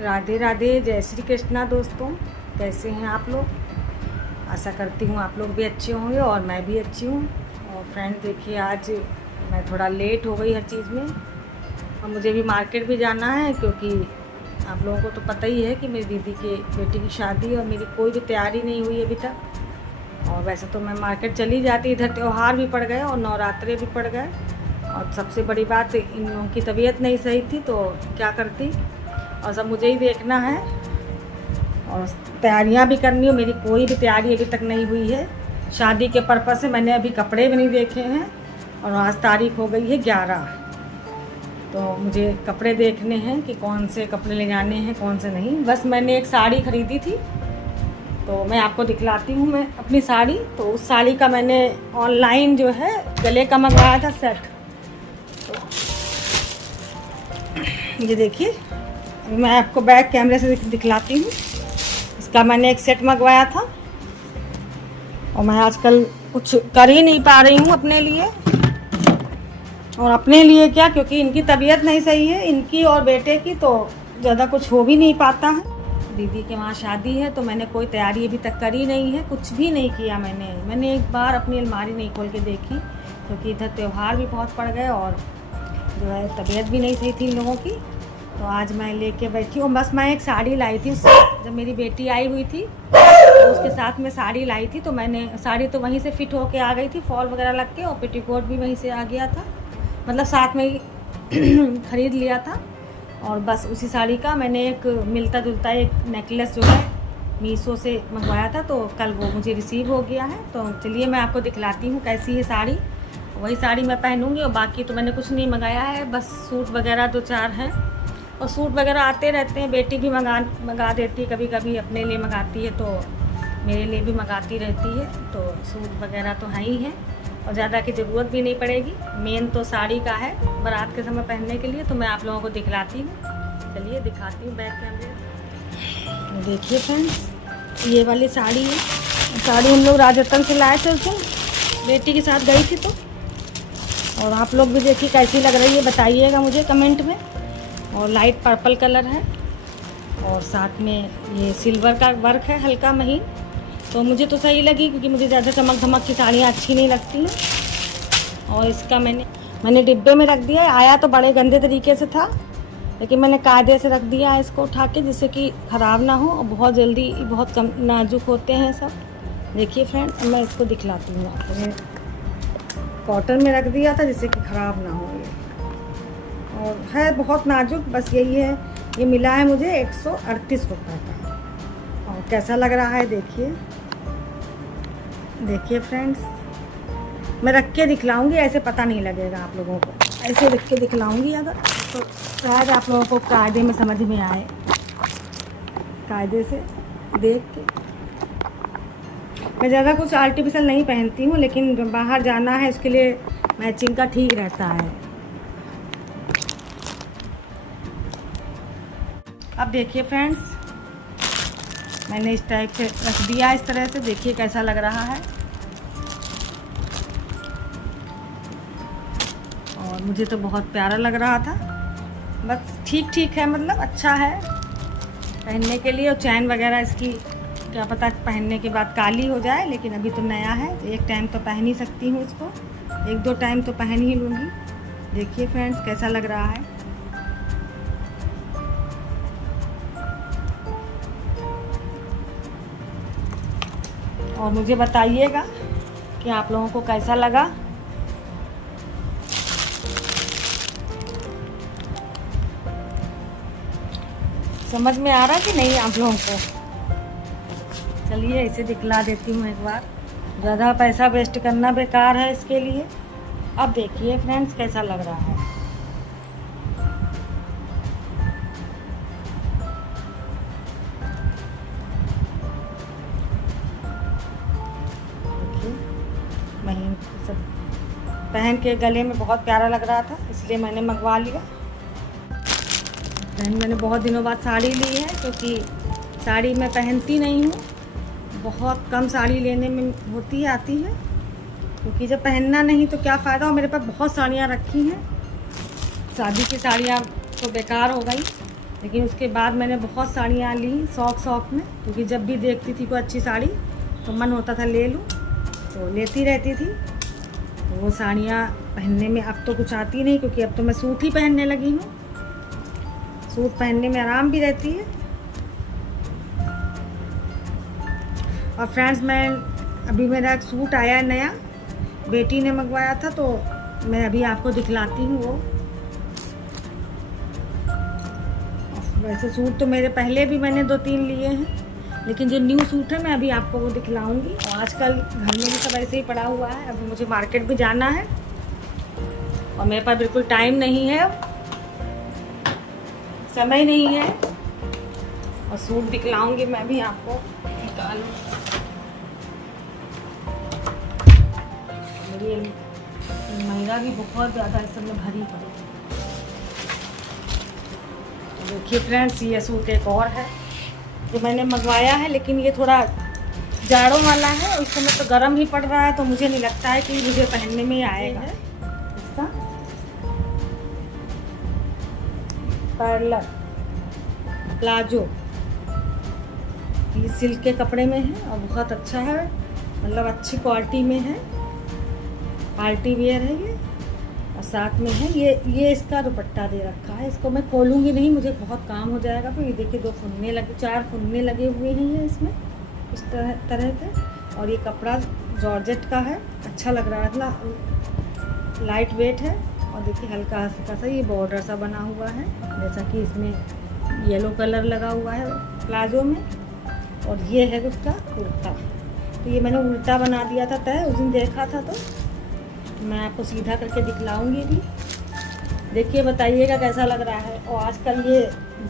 राधे राधे, जय श्री कृष्णा दोस्तों। कैसे हैं आप लोग? आशा करती हूँ आप लोग भी अच्छे होंगे और मैं भी अच्छी हूँ। और फ्रेंड देखिए, आज मैं थोड़ा लेट हो गई हर चीज़ में। और मुझे भी मार्केट भी जाना है, क्योंकि आप लोगों को तो पता ही है कि मेरी दीदी के बेटी की शादी और मेरी कोई भी तैयारी नहीं हुई अभी तक। और वैसे तो मैं मार्केट चली जाती, इधर त्यौहार भी पड़ गए और नवरात्रे भी पड़ गए। और सबसे बड़ी बात, इन लोगों की तबीयत नहीं सही थी तो क्या करती, और सब मुझे ही देखना है और तैयारियां भी करनी हो। मेरी कोई भी तैयारी अभी तक नहीं हुई है। शादी के पर्पज़ से मैंने अभी कपड़े भी नहीं देखे हैं और आज तारीख हो गई है 11। तो मुझे कपड़े देखने हैं कि कौन से कपड़े ले जाने हैं कौन से नहीं। बस मैंने एक साड़ी ख़रीदी थी, तो मैं आपको दिखलाती हूँ मैं अपनी साड़ी। तो उस साड़ी का मैंने ऑनलाइन जो है गले का मंगवाया था सेट। तो ये देखिए, मैं आपको बैक कैमरे से दिखलाती हूँ। इसका मैंने एक सेट मंगवाया था और मैं आजकल कुछ कर ही नहीं पा रही हूँ अपने लिए। और अपने लिए क्या, क्योंकि इनकी तबीयत नहीं सही है, इनकी और बेटे की, तो ज़्यादा कुछ हो भी नहीं पाता है। दीदी के वहाँ शादी है तो मैंने कोई तैयारी अभी तक करी नहीं है, कुछ भी नहीं किया मैंने एक बार अपनी अलमारी नहीं खोल के देखी, क्योंकि इधर त्यौहार भी बहुत पड़ गए और जो है तबीयत भी नहीं सही थी इन लोगों की। तो आज मैं लेके बैठी हूँ। बस मैं एक साड़ी लाई थी, जब मेरी बेटी आई हुई थी तो उसके साथ में साड़ी लाई थी। तो मैंने साड़ी तो वहीं से फिट होके आ गई थी, फॉल वगैरह लग के, और पेटीकोट भी वहीं से आ गया था, मतलब साथ में ही ख़रीद लिया था। और बस उसी साड़ी का मैंने एक मिलता जुलता एक नेकलेस जो है मीशो से मंगवाया था, तो कल वो मुझे रिसीव हो गया है। तो चलिए मैं आपको दिखलाती हूँ कैसी है साड़ी। वही साड़ी मैं पहनूँगी और बाकी तो मैंने कुछ नहीं मंगाया है, बस सूट वगैरह 2-4 हैं। और सूट वगैरह आते रहते हैं, बेटी भी मंगा देती है, कभी कभी अपने लिए मंगाती है तो मेरे लिए भी मंगाती रहती है। तो सूट वगैरह तो है ही है और ज़्यादा की ज़रूरत भी नहीं पड़ेगी। मेन तो साड़ी का है बारात के समय पहनने के लिए। तो मैं आप लोगों को दिखलाती हूँ, चलिए दिखाती हूँ बैक कैमरे। देखिए फ्रेंड्स, ये वाली साड़ी है। साड़ी हम लोग राजस्थान से लाए थे, उस दिन बेटी के साथ गई थी तो। और आप लोग भी देखिए कैसी लग रही है, बताइएगा मुझे कमेंट में। और लाइट पर्पल कलर है और साथ में ये सिल्वर का वर्क है हल्का महीन। तो मुझे तो सही लगी, क्योंकि मुझे ज़्यादा चमक धमक की साड़ियाँ अच्छी नहीं लगती हैं। और इसका मैंने डिब्बे में रख दिया है। आया तो बड़े गंदे तरीके से था, लेकिन मैंने कायदे से रख दिया है इसको उठा के, जिससे कि ख़राब ना हो। और बहुत जल्दी, बहुत कम नाजुक होते हैं सब। देखिए फ्रेंड, मैं इसको दिखलाती हूँ आपको। मैंने कॉटन में रख दिया था जिससे कि ख़राब ना हो ये, और है बहुत नाजुक। बस यही है, ये मिला है मुझे 138 रुपये का। और कैसा लग रहा है देखिए। देखिए फ्रेंड्स, मैं रख के दिखलाऊंगी, ऐसे पता नहीं लगेगा आप लोगों को। ऐसे रख के दिखलाऊंगी अगर, तो शायद आप लोगों को कायदे में समझ में आए, कायदे से देख के। मैं ज़्यादा कुछ आर्टिफिशियल नहीं पहनती हूँ, लेकिन बाहर जाना है उसके लिए मैचिंग का ठीक रहता है। अब देखिए फ्रेंड्स, मैंने इस टाइप से रख दिया, इस तरह से। देखिए कैसा लग रहा है। और मुझे तो बहुत प्यारा लग रहा था। बस ठीक ठीक है, मतलब अच्छा है पहनने के लिए। और चैन वगैरह इसकी क्या पता पहनने के बाद काली हो जाए, लेकिन अभी तो नया है, एक टाइम तो पहन ही सकती हूँ इसको, 1-2 टाइम तो पहन ही लूँगी। देखिए फ्रेंड्स कैसा लग रहा है। और मुझे बताइएगा कि आप लोगों को कैसा लगा। समझ में आ रहा कि नहीं आप लोगों को? चलिए इसे दिखला देती हूँ एक बार। ज़्यादा पैसा वेस्ट करना बेकार है इसके लिए। अब देखिए फ्रेंड्स कैसा लग रहा है। महीन सब पहन के गले में बहुत प्यारा लग रहा था, इसलिए मैंने मंगवा लिया। मैंने बहुत दिनों बाद साड़ी ली है, क्योंकि साड़ी मैं पहनती नहीं हूँ। बहुत कम साड़ी लेने में होती है, आती है, क्योंकि जब पहनना नहीं तो क्या फ़ायदा। और मेरे पास बहुत साड़ियाँ रखी हैं, शादी की साड़ियाँ तो बेकार हो गई। लेकिन उसके बाद मैंने बहुत साड़ियाँ ली शौक में, क्योंकि जब भी देखती थी कोई अच्छी साड़ी तो मन होता था ले लूँ, तो लेती रहती थी। तो वो साड़ियाँ पहनने में अब तो कुछ आती नहीं, क्योंकि अब तो मैं सूट ही पहनने लगी हूँ। सूट पहनने में आराम भी रहती है। और फ्रेंड्स, मैं अभी मेरा एक सूट आया है नया, बेटी ने मंगवाया था, तो मैं अभी आपको दिखलाती हूँ वो। वैसे सूट तो मेरे पहले भी मैंने 2-3 लिए हैं, लेकिन जो न्यू सूट है मैं अभी आपको वो दिखलाऊंगी। और आजकल घर में भी सब ऐसे ही पड़ा हुआ है। अभी मुझे मार्केट भी जाना है और मेरे पास बिल्कुल टाइम नहीं है, अब समय नहीं है। और सूट दिखलाऊंगी मैं भी आपको, निकालूँ। मेरी महंगा भी बहुत ज़्यादा इस समय भरी पड़ी। देखिए फ्रेंड्स, ये सूट एक और है जो मैंने मंगवाया है, लेकिन ये थोड़ा जाड़ों वाला है और इस समय तो गर्म ही पड़ रहा है, तो मुझे नहीं लगता है कि मुझे पहनने में आएगा। इसका पैरलर प्लाजो, ये सिल्क के कपड़े में है और बहुत अच्छा है, मतलब अच्छी क्वालिटी में है, पार्टी वेयर है ये। और साथ में है ये इसका दुपट्टा दे रखा है। इसको मैं खोलूँगी नहीं, मुझे बहुत काम हो जाएगा। फिर ये देखिए 4 फुन्ने लगे हुए हैं ये इसमें, इस तरह के। और ये कपड़ा जॉर्जेट का है, अच्छा लग रहा है, इतना लाइट वेट है। और देखिए हल्का सा ये बॉर्डर सा बना हुआ है, जैसा कि इसमें येलो कलर लगा हुआ है प्लाजो में। और ये है उसका कुर्ता। तो ये मैंने उल्टा बना दिया था तय, उस दिन देखा था, तो मैं आपको सीधा करके दिखलाऊंगी भी। देखिए बताइएगा कैसा लग रहा है। और आजकल ये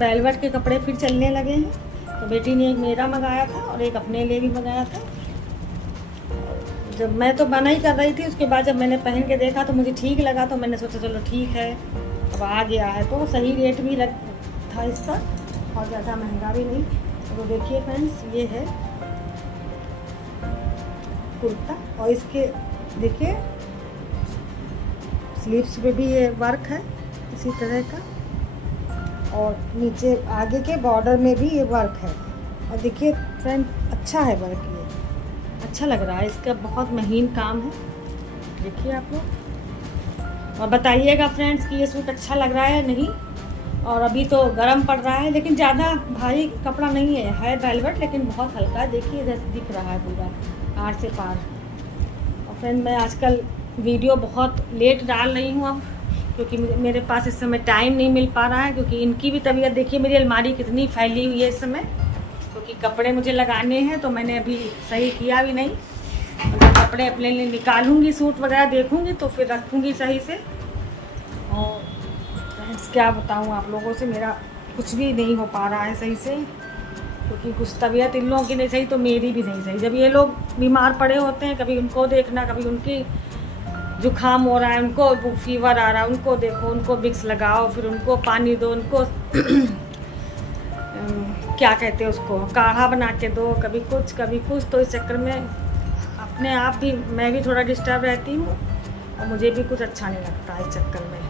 वेलवेट के कपड़े फिर चलने लगे हैं, तो बेटी ने एक मेरा मंगाया था और एक अपने लिए भी मंगाया था। जब मैं तो मना ही कर रही थी, उसके बाद जब मैंने पहन के देखा तो मुझे ठीक लगा, तो मैंने सोचा चलो ठीक है, अब आ गया है तो सही रेट भी लग था इसका और ज़्यादा महंगा भी नहीं। तो देखिए फ्रेंड्स, ये है कुर्ता और इसके देखिए स्लीव्स पे भी ये वर्क है इसी तरह का, और नीचे आगे के बॉर्डर में भी ये वर्क है। और देखिए फ्रेंड, अच्छा है वर्क, ये अच्छा लग रहा है, इसका बहुत महीन काम है। देखिए आप लोग और बताइएगा फ्रेंड्स कि ये सूट अच्छा लग रहा है या नहीं। और अभी तो गर्म पड़ रहा है, लेकिन ज़्यादा भारी कपड़ा नहीं है वेलवेट, लेकिन बहुत हल्का है। देखिए इधर दिख रहा है पूरा आर से पार। और फ्रेंड, मैं आजकल वीडियो बहुत लेट डाल रही हूँ अब, क्योंकि मेरे पास इस समय टाइम नहीं मिल पा रहा है, क्योंकि इनकी भी तबीयत देखिए, मेरी अलमारी कितनी फैली हुई है इस समय, क्योंकि कपड़े मुझे लगाने हैं, तो मैंने अभी सही किया भी नहीं। जब कपड़े अपने लिए निकालूंगी, सूट वगैरह देखूंगी, तो फिर रखूंगी सही से। और फ्रेंड्स, क्या बताऊँ आप लोगों से, मेरा कुछ भी नहीं हो पा रहा है सही से, क्योंकि कुछ तबीयत इन लोगों की नहीं सही तो मेरी भी नहीं सही। जब ये लोग बीमार पड़े होते हैं, कभी उनको देखना, कभी उनकी जुकाम हो रहा है, उनको फीवर आ रहा है, उनको देखो, उनको विक्स लगाओ, फिर उनको पानी दो, उनको क्या कहते हैं उसको, काढ़ा बना के दो, कभी कुछ। तो इस चक्कर में अपने आप भी मैं भी थोड़ा डिस्टर्ब रहती हूँ और मुझे भी कुछ अच्छा नहीं लगता इस चक्कर में।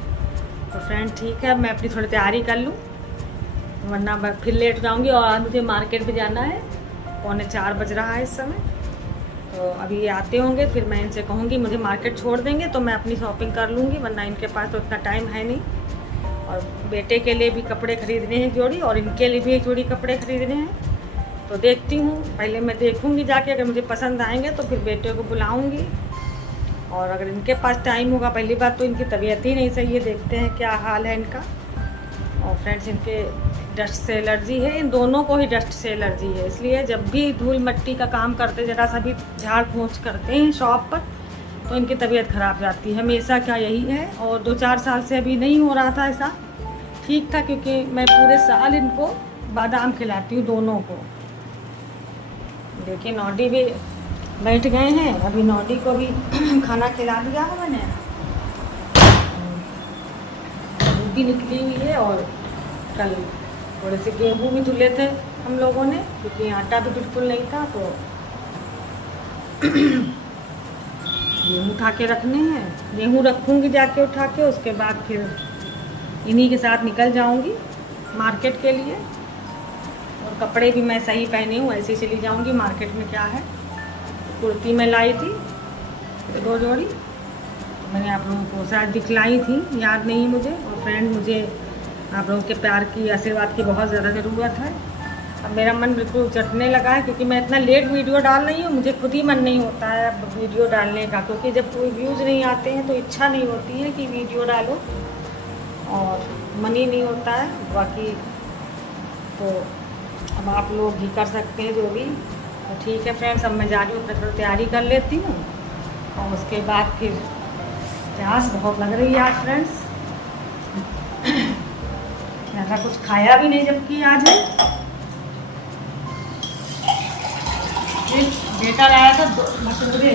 तो फ्रेंड ठीक है, मैं अपनी थोड़ी तैयारी कर लूँ, वरना मैं फिर लेट जाऊँगी। और आज मुझे मार्केट भी जाना है, 3:45 बज रहा है इस समय। तो अभी आते होंगे, फिर मैं इनसे कहूँगी मुझे मार्केट छोड़ देंगे तो मैं अपनी शॉपिंग कर लूँगी, वरना इनके पास तो इतना टाइम है नहीं। और बेटे के लिए भी कपड़े ख़रीदने हैं जोड़ी, और इनके लिए भी एक जोड़ी कपड़े ख़रीदने हैं। तो देखती हूँ, पहले मैं देखूँगी जाके, अगर मुझे पसंद आएंगे तो फिर बेटे को बुलाऊँगी। और अगर इनके पास टाइम होगा, पहली बात तो इनकी तबीयत ही नहीं सही है, देखते हैं क्या हाल है इनका। और फ्रेंड्स, इनके डस्ट से एलर्जी है, इन दोनों को ही डस्ट से एलर्जी है, इसलिए जब भी धूल मिट्टी का काम करते, ज़रा सा भी झाड़ पोंछ करते हैं शॉप पर, तो इनकी तबीयत ख़राब जाती है हमेशा। क्या यही है, और 2-4 साल से अभी नहीं हो रहा था ऐसा, ठीक था, क्योंकि मैं पूरे साल इनको बादाम खिलाती हूँ दोनों को। देखिए नौडी भी बैठ गए हैं, अभी नौडी को भी खाना खिला दिया है मैंने, भी निकली हुई है। और कल थोड़े से गेहूँ भी धुले थे हम लोगों ने, क्योंकि आटा भी बिल्कुल नहीं था, तो गेहूँ उठा के रखने हैं। गेहूँ रखूँगी जाके उठा के, उसके बाद फिर इन्हीं के साथ निकल जाऊँगी। मार्केट के लिए, और कपड़े भी मैं सही पहनी हूँ, ऐसे ही चली जाऊँगी। मार्केट में क्या है, कुर्ती मैं लाई थी 2 जोड़ी, तो मैंने आप लोगों को शायद दिखलाई थी, याद नहीं मुझे। और फ्रेंड, मुझे आप लोगों के प्यार की, आशीर्वाद की बहुत ज़्यादा ज़रूरत है। अब मेरा मन बिल्कुल चटने लगा है, क्योंकि मैं इतना लेट वीडियो डाल रही हूँ, मुझे खुद ही मन नहीं होता है अब वीडियो डालने का, क्योंकि जब कोई व्यूज़ नहीं आते हैं तो इच्छा नहीं होती है कि वीडियो डालो, और मन ही नहीं होता है। बाकी तो अब आप लोग ही कर सकते हैं जो भी। तो ठीक है फ्रेंड्स, अब मैं जा रही हूँ, अपना थोड़ी तैयारी कर लेती हूँ, और उसके बाद फिर प्यास बहुत लग रही है आज फ्रेंड्स। ऐसा कुछ खाया भी नहीं जबकि आज है। बेटा लाया था 2 भटूरे,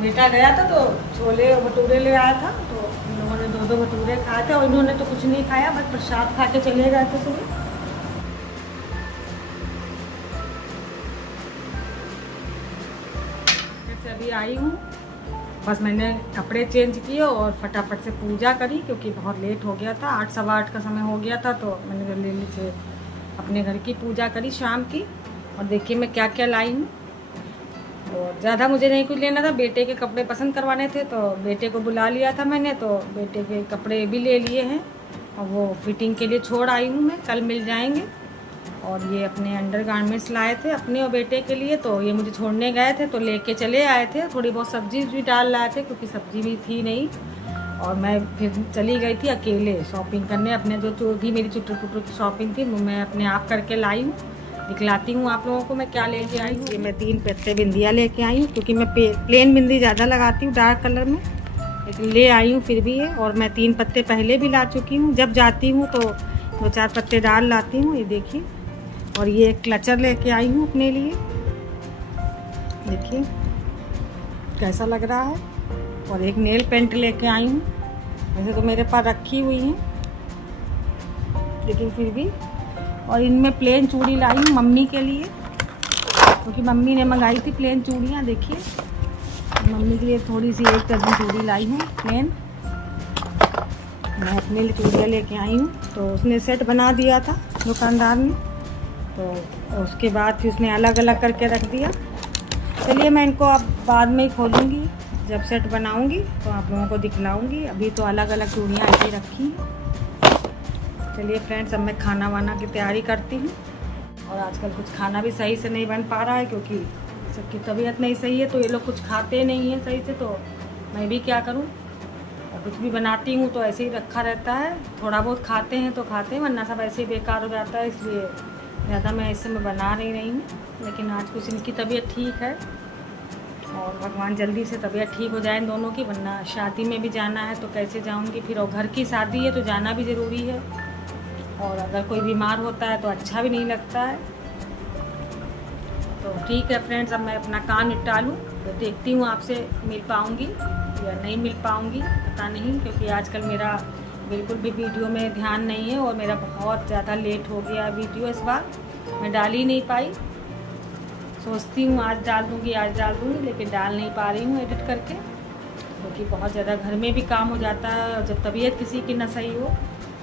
बेटा गया था तो छोले और भटूरे ले आया था, तो इन लोगों ने 2 भटूरे खाए थे, और इन्होंने तो कुछ नहीं खाया, बस प्रसाद खा के चले गए थे सुबह। जैसे अभी आई हूँ, बस मैंने कपड़े चेंज किए और फटाफट से पूजा करी, क्योंकि बहुत लेट हो गया था, 8 सवा 8 का समय हो गया था। तो मैंने जल्दी से अपने घर की पूजा करी शाम की। और देखिए मैं क्या क्या लाई हूँ, और ज़्यादा मुझे नहीं कुछ लेना था, बेटे के कपड़े पसंद करवाने थे, तो बेटे को बुला लिया था मैंने, तो बेटे के कपड़े भी ले लिए हैं, और वो फिटिंग के लिए छोड़ आई हूँ मैं, कल मिल जाएंगे। और ये अपने अंडर गारमेंट्स लाए थे अपने और बेटे के लिए, तो ये मुझे छोड़ने गए थे तो लेके चले आए थे। थोड़ी बहुत सब्जी भी डाल लाए थे, क्योंकि सब्जी भी थी नहीं, और मैं फिर चली गई थी अकेले शॉपिंग करने। अपने जो भी मेरी चुटर पुटर की शॉपिंग थी, मैं अपने आप करके लाई हूँ। दिखलाती हूँ आप लोगों को मैं क्या लेके आई हूँ। ये मैं 3 पत्ते बिंदियाँ लेके आई हूँ, क्योंकि मैं प्लेन बिंदी ज़्यादा लगाती हूँ डार्क कलर में, लेकिन ले आई हूँ फिर भी है। और मैं 3 पत्ते पहले भी ला चुकी हूँ, जब जाती हूँ तो 2-4 पत्ते डाल लाती हूँ, ये देखिए। और ये एक क्लचर लेके आई हूँ अपने लिए, देखिए कैसा लग रहा है। और एक नेल पेंट लेके आई हूँ, वैसे तो मेरे पास रखी हुई हैं, लेकिन फिर भी। और इनमें प्लेन चूड़ी लाई हूँ मम्मी के लिए, क्योंकि मम्मी ने मंगाई थी प्लेन चूड़ियाँ। देखिए मम्मी के लिए थोड़ी सी 1 डजन चूड़ी लाई हूँ प्लेन, मैं अपने लिए चूड़ियाँ लेके आई हूँ। तो उसने सेट बना दिया था दुकानदार ने, तो उसके बाद फिर उसने अलग अलग करके रख दिया। चलिए मैं इनको अब बाद में ही खोलूँगी, जब सेट बनाऊँगी तो आप लोगों को दिखलाऊँगी। अभी तो अलग अलग चूड़ियाँ ऐसे ही रखी। चलिए फ्रेंड्स, अब मैं खाना वाना की तैयारी करती हूँ। और आजकल कुछ खाना भी सही से नहीं बन पा रहा है, क्योंकि सबकी तबीयत नहीं सही है, तो ये लोग कुछ खाते नहीं हैं सही से, तो मैं भी क्या करूँ। और कुछ भी बनाती हूँ तो ऐसे ही रखा रहता है, थोड़ा बहुत खाते हैं तो खाते हैं, वरना सब ऐसे ही बेकार हो जाता है। इसलिए ज़्यादा मैं इस समय बना नहीं हूँ। लेकिन आज कुछ इनकी तबीयत ठीक है, और भगवान जल्दी से तबीयत ठीक हो जाए इन दोनों की, वरना शादी में भी जाना है तो कैसे जाऊँगी फिर। और घर की शादी है तो जाना भी ज़रूरी है, और अगर कोई बीमार होता है तो अच्छा भी नहीं लगता है। तो ठीक है फ्रेंड्स, अब मैं अपना काम निपटा लूँ, तो देखती हूँ आपसे मिल पाऊँगी या नहीं मिल पाऊँगी, पता नहीं, क्योंकि आजकल मेरा बिल्कुल भी वीडियो में ध्यान नहीं है, और मेरा बहुत ज़्यादा लेट हो गया वीडियो। इस बार मैं डाल ही नहीं पाई, सोचती हूँ आज डाल दूँगी, लेकिन डाल नहीं पा रही हूँ एडिट करके, क्योंकि बहुत ज़्यादा घर में भी काम हो जाता है। और जब तबीयत किसी की ना सही हो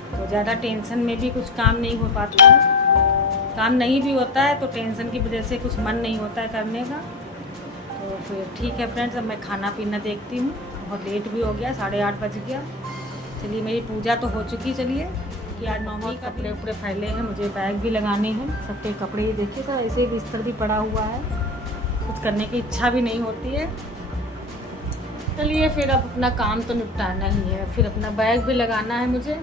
तो ज़्यादा टेंशन में भी कुछ काम नहीं हो पाता है, काम नहीं भी होता है तो टेंशन की वजह से कुछ मन नहीं होता है करने का। तो फिर ठीक है फ्रेंड्स, अब मैं खाना पीना देखती हूँ, बहुत लेट भी हो गया, 8:30 बज गया। चलिए मेरी पूजा तो हो चुकी, चलिए कि आज नौमी का कपड़े उपड़े फैले हैं, मुझे बैग भी लगाने हैं, सबके कपड़े ही देखिए, तो ऐसे ही बिस्तर भी पड़ा हुआ है, कुछ करने की इच्छा भी नहीं होती है। चलिए फिर अब अपना काम तो निपटाना ही है, फिर अपना बैग भी लगाना है मुझे,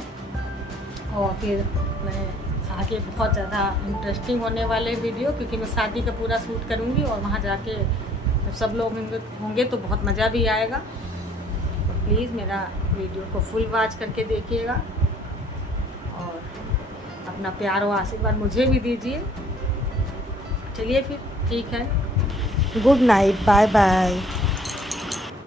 और फिर मैं आगे बहुत ज़्यादा इंटरेस्टिंग होने वाले वीडियो, क्योंकि मैं शादी का पूरा शूट करूँगी, और वहाँ जाके जब सब लोग होंगे तो बहुत मज़ा भी आएगा। तो प्लीज़ मेरा वीडियो को फुल वॉच करके देखिएगा, और अपना प्यार और आशीर्वाद मुझे भी दीजिए। चलिए फिर ठीक है, गुड नाइट, बाय बाय।